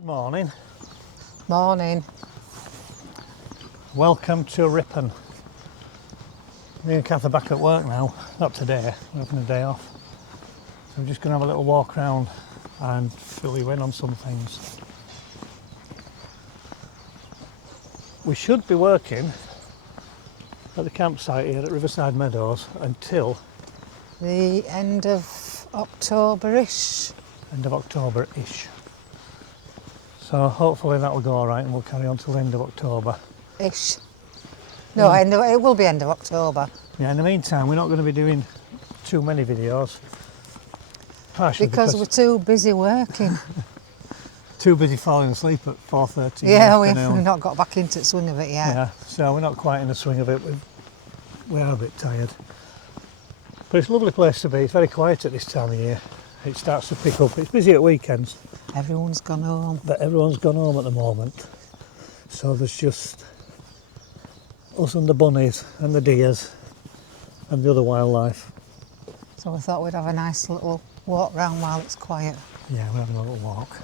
Good morning. Morning. Welcome to Ripon. Me and Cath are back at work now. Not today, we're having a day off. So we're just going to have a little walk around and fill you in on some things. We should be working at the campsite here at Riverside Meadows until The end of October-ish. end of October-ish. So hopefully that will go alright and we'll carry on till the end of October. Ish. No, it will be end of October. Yeah, in the meantime we're not going to be doing too many videos. Partially Because we're too busy working. too busy falling asleep at 4:30 Yeah, in the afternoon. we've not got back into the swing of it yet. Yeah, so we're not quite in the swing of it. We are a bit tired. But it's a lovely place to be. It's very quiet at this time of year. It starts to pick up. It's busy at weekends. Everyone's gone home. But everyone's gone home at the moment. So there's just us and the bunnies and the deers and the other wildlife. So we thought we'd have a nice little walk round while it's quiet. Yeah, we're having a little walk.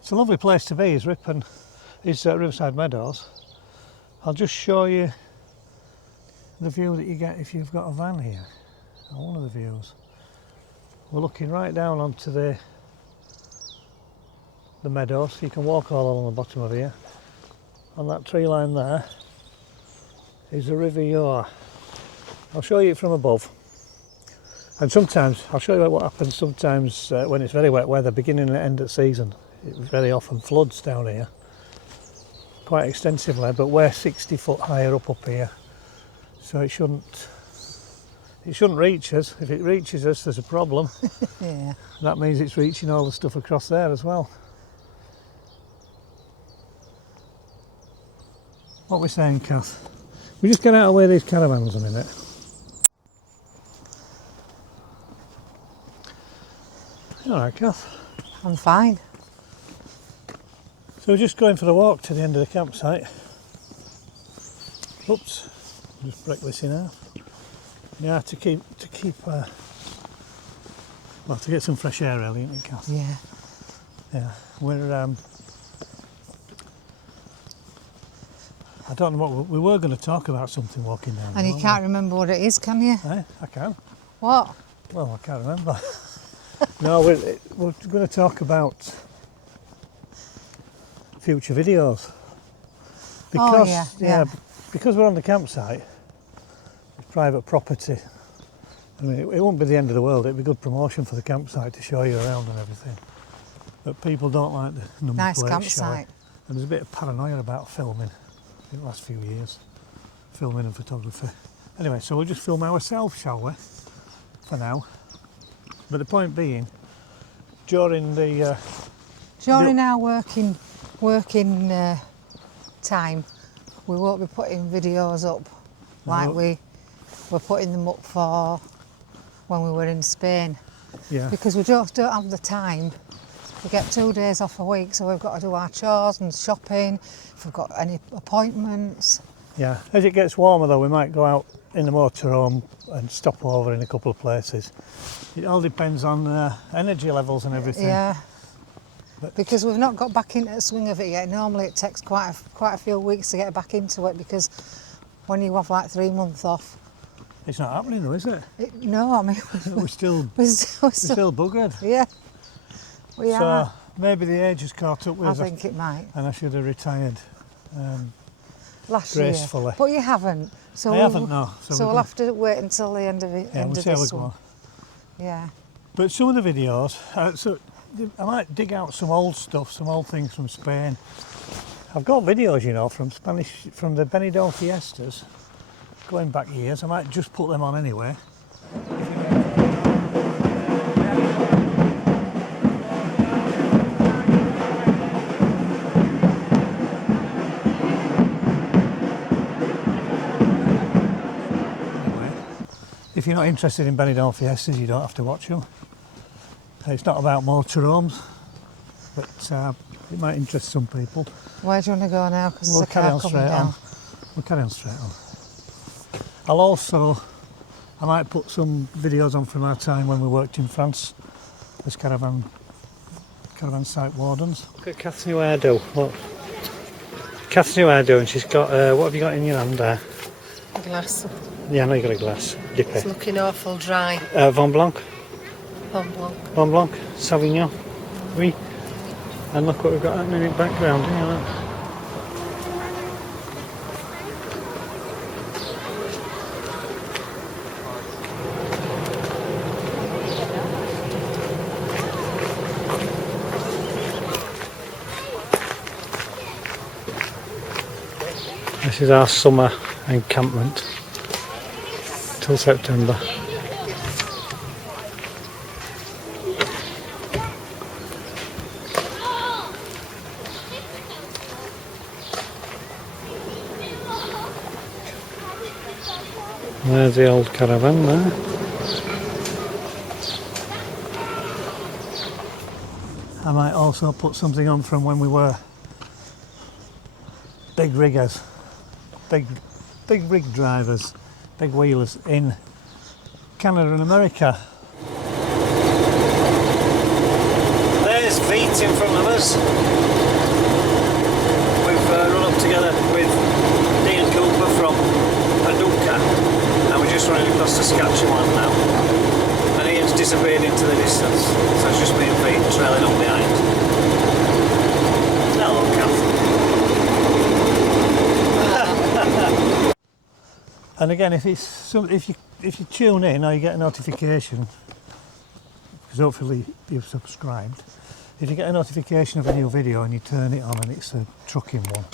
It's a lovely place to be, is Ripon. It's Riverside Meadows. I'll just show you the view that you get if you've got a van here. One of the views. We're looking right down onto the meadows, so you can walk all along the bottom of here. On that tree line there is the River Yore. I'll show you it from above. And sometimes, I'll show you what happens sometimes when it's very wet weather, beginning and end of season. It very often floods down here, quite extensively, but we're 60 foot higher up here. So it shouldn't reach us. If it reaches us, there's a problem. Yeah. That means it's reaching all the stuff across there as well. What we're saying, Cath? We just get out of the way of these caravans a minute. You all right, Cath? I'm fine. So we're just going for a walk to the end of the campsite. Oops, just break this in half. Yeah, to get some fresh air, really, isn't it, Cath? Yeah. Yeah, we're I don't know what we were going to talk about something walking down. And you can't remember what it is, can you? I can. What? Well, I can't remember. No, we're going to talk about future videos. Because, yeah. Because we're on the campsite, it's private property. I mean, it won't be the end of the world. It'd be good promotion for the campsite to show you around and everything. But people don't like the number Nice plates campsite. showing. And there's a bit of paranoia about filming in the last few years. Filming and photography. Anyway, so we'll just film ourselves, shall we? For now. But the point being, during our working time, we won't be putting videos up like we were putting them up for when we were in Spain. Yeah. Because we just don't have the time. We get 2 days off a week, so we've got to do our chores and shopping, if we've got any appointments. Yeah, as it gets warmer though, we might go out in the motorhome and stop over in a couple of places. It all depends on energy levels and everything. Yeah, But because we've not got back into the swing of it yet. Normally it takes quite a few weeks to get back into it, because when you have like 3 months off. it's not happening though, is it? No, I mean, We're still buggered. Yeah, we are. So maybe the age has caught up with I us. think it might. And I should have retired Last gracefully. year. But you haven't. So I haven't, no. So we'll have to wait until the end of it. Yeah, end we'll of see how this we one. go. Yeah. But some of the videos, I might dig out some old stuff, some old things from Spain. I've got videos, you know, from the Benidorm fiestas, going back years. I might just put them on anyway. If you're not interested in Benidorm fiestas, you don't have to watch them. It's not about motorhomes, but it might interest some people. Where do you want to go now? Because We'll there's a carry car on coming straight down. on. We'll carry on straight on. I'll also, I might put some videos on from our time when we worked in France as caravan caravan site wardens. Look at Cath's new hairdo. Look. Cath's new hairdo, and she's got, what have you got in your hand there? A glass. Yeah, I know you got a glass. Dip It's it. looking awful dry. Von Blanc. Mont Blanc. Mont Blanc. Sauvignon. Oui. And look what we've got happening in the background. Here, look. This is our summer encampment till September. There's the old caravan there. I might also put something on from when we were big riggers. Big rig drivers, big wheelers in Canada and America. There's Veit in front of us. We've run up together with Dean Cooper from Paducah, and we're just running across Saskatchewan now. And Ian's disappeared into the distance, so it's just me and Veit trailing on behind. Hello, Cath. And again, if you tune in or you get a notification, because hopefully you've subscribed, if you get a notification of a new video and you turn it on and it's a trucking one,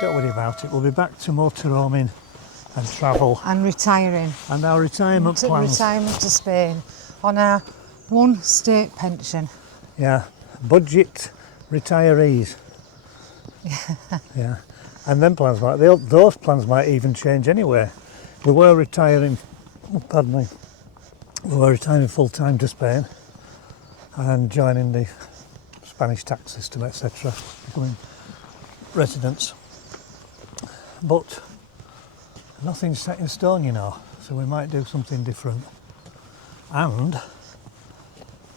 don't worry about it. We'll be back to motorhoming and travel And retiring. and our retirement plans. Retirement to Spain on our one state pension. Yeah, budget retirees. Yeah, and then plans might those plans might even change anyway. We were retiring. Pardon me. We were retiring full time to Spain and joining the Spanish tax system, etc., becoming residents. But nothing's set in stone, you know. So we might do something different. And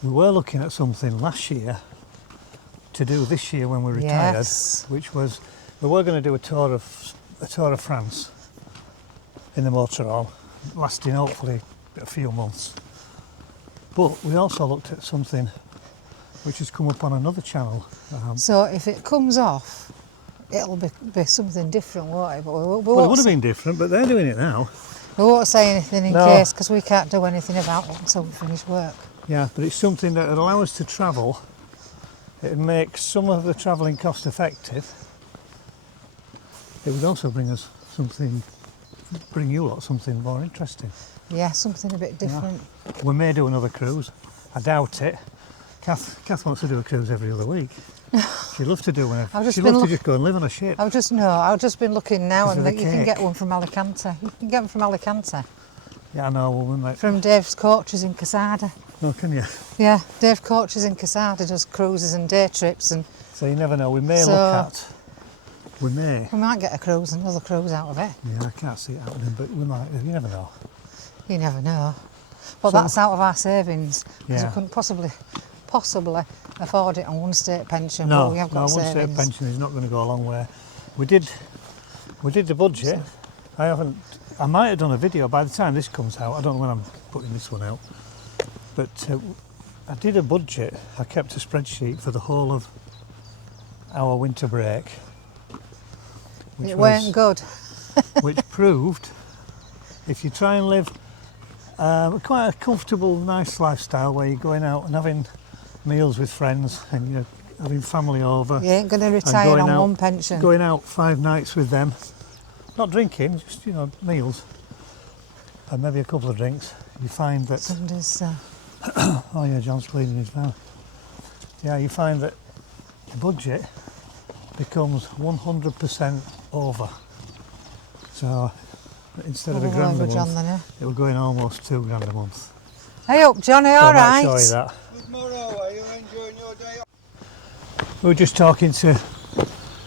we were looking at something last year to do this year when we retired, Yes. which was we were going to do a tour of France in the motorhome, lasting hopefully a few months. But we also looked at something which has come up on another channel. So if it comes off, it'll be something different, won't it? But we Well, it would have been different, but they're doing it now. We won't say anything in No. case, because we can't do anything about it until we finish work. Yeah, but it's something that would allow us to travel. It would make some of the travelling cost effective. It would also bring you lot something more interesting. Yeah, something a bit different. We may do another cruise. I doubt it. Cath wants to do a cruise every other week. She'd love to do one. She'd love to just go and live on a ship. I've just been looking now, Because and of the you can cake. get one from Alicante. You can get them from Alicante. Yeah, I know. Well, we might. From Dave's Coaches in Casada. Oh, can you? Yeah, Dave Coaches in Casada does cruises and day trips, and So you never know. We may So- look at. We may. we might get another cruise out of it. Yeah, I can't see it happening, but we might. You never know. You never know. But So- that's out of our savings, because Yeah. we couldn't possibly afford it on one state pension. No, but we have got one state savings. pension is not going to go a long way. We did the budget. I might have done a video by the time this comes out. I don't know when I'm putting this one out. But I did a budget. I kept a spreadsheet for the whole of our winter break. It weren't good. Which proved if you try and live quite a comfortable, nice lifestyle where you're going out and having meals with friends and you're having family over. You ain't going to retire going on out- one pension. Going out 5 nights with them, not drinking, just meals and maybe a couple of drinks. You find that Somebody's, oh yeah, John's cleaning his van. Yeah, you find that the budget becomes 100% over. So instead of Have a a grand a word with John month, then, eh? it will go in almost $2,000 a month. Hey up, Johnny, So all I might right? show you that. Good morrow, are you enjoying your day off? We were just talking to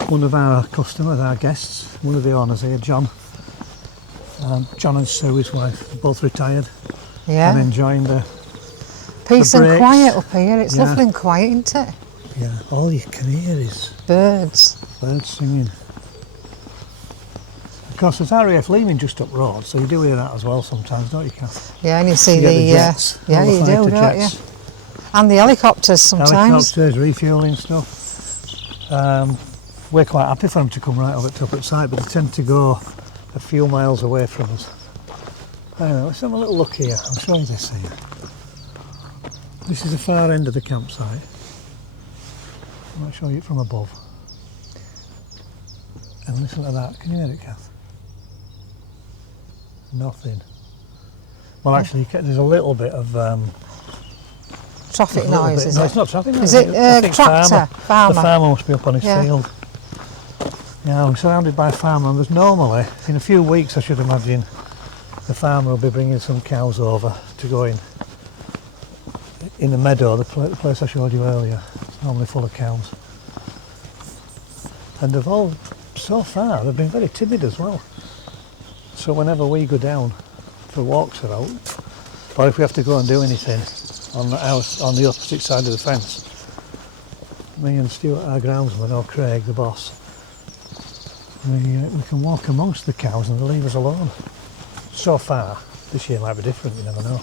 one of our customers, our guests, one of the owners here, John. John and Sue, his wife, both retired and Yeah. enjoying the Peace and breaks. quiet up here. It's Yeah. lovely and quiet, isn't it? Yeah, all you can hear is birds. birds singing. Of course, there's RAF leaving just up road, so you do hear that as well sometimes, don't you, Cath? Yeah, and you see You get the jets, yeah, all the you do, fighter don't jets. you? And the helicopters sometimes. Helicopters, refuelling stuff. We're quite happy for them to come right over to up at site, but they tend to go a few miles away from us. Anyway, let's have a little look here. I'll show you this here. This is the far end of the campsite. I might show you it from above. And listen to that. Can you hear it, Cath? Nothing. Well, actually, there's a little bit of Traffic a little noise, bit. is No, it? it's not traffic noise. Is it I think tractor? Farmer? The farmer must be up on his Yeah. field. Yeah, we're surrounded by farmland. Normally, in a few weeks, I should imagine, the farmer will be bringing some cows over to go in the meadow, the place I showed you earlier. It's normally full of cows. And they've all, so far, they've been very timid as well. So whenever we go down for walks or out, or if we have to go and do anything on the house, on the opposite side of the fence, me and Stuart, our groundsman, or Craig, the boss, we can walk amongst the cows and they leave us alone. So far, this year might be different, you never know.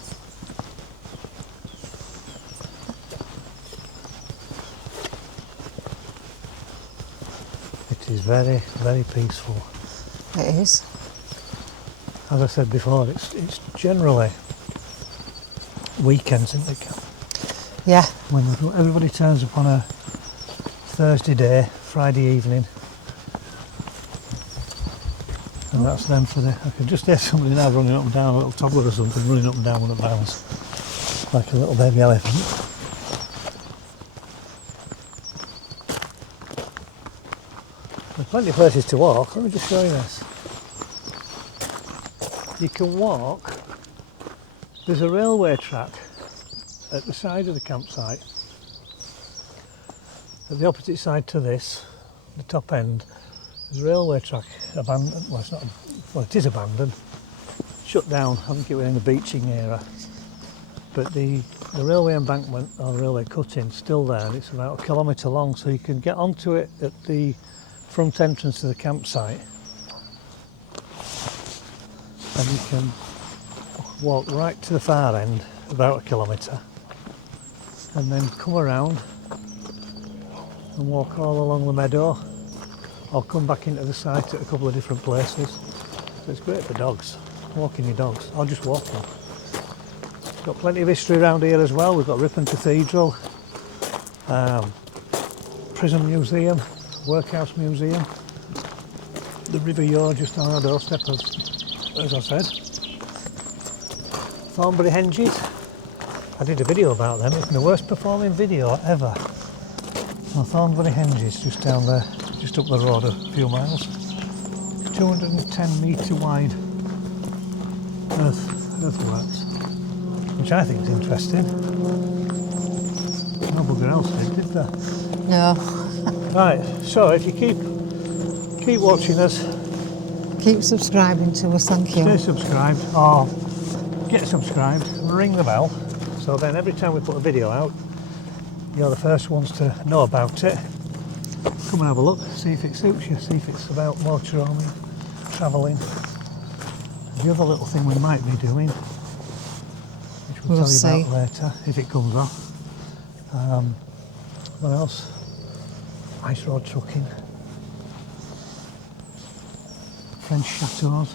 It is very, very peaceful. It is. As I said before, it's generally weekends, isn't it, Cath? Yeah. When everybody turns up on a Thursday day, Friday evening, and that's them for the. I can just hear somebody now running up and down, a little toddler or something running up and down one of the bounds, like a little baby elephant. There's plenty of places to walk. Let me just show you this. You can walk. There's a railway track at the side of the campsite. At the opposite side to this, the top end, there's a railway track abandoned. Well, it's not. Well, it is abandoned. Shut down. I think it was in the beaching era. But the railway embankment or railway cutting still there, and it's about 1 kilometre long, so you can get onto it at the front entrance to the campsite, and you can walk right to the far end, about 1 kilometre, and then come around and walk all along the meadow, or come back into the site at a couple of different places. So it's great for dogs, walking your dogs, or just walking. Got plenty of history around here as well. We've got Ripon Cathedral, Prison Museum, Workhouse Museum, the River Yore just on our doorstep, as I said. Thornbury Henges, I did a video about them. It's the worst performing video ever. Well, Thornbury Henges just down there, just up the road a few miles. 210 metre wide earthworks, which I think is interesting. No bugger else did there? No. Right, so if you keep watching us, Keep subscribing to us, thank stay you. subscribed, or get subscribed, ring the bell, so then every time we put a video out, you're the first ones to know about it. Come and have a look, see if it suits you, see if it's about motorhoming, travelling. The other little thing we might be doing, which we'll tell you see. about later, if it comes off. What else? Ice road trucking. French chateaus.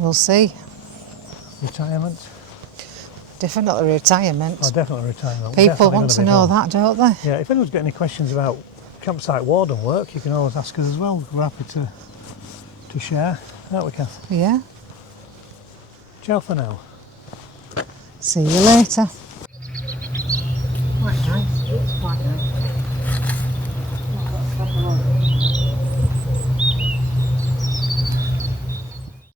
We'll see. Retirement. Definitely retirement. Oh, definitely retirement. People Definitely want to gonna be know done. that, don't they? Yeah, if anyone's got any questions about campsite warden work, you can always ask us as well. We're happy to share. Aren't we, Cath? Yeah. Ciao for now. See you later. Quite nice. It's quite nice.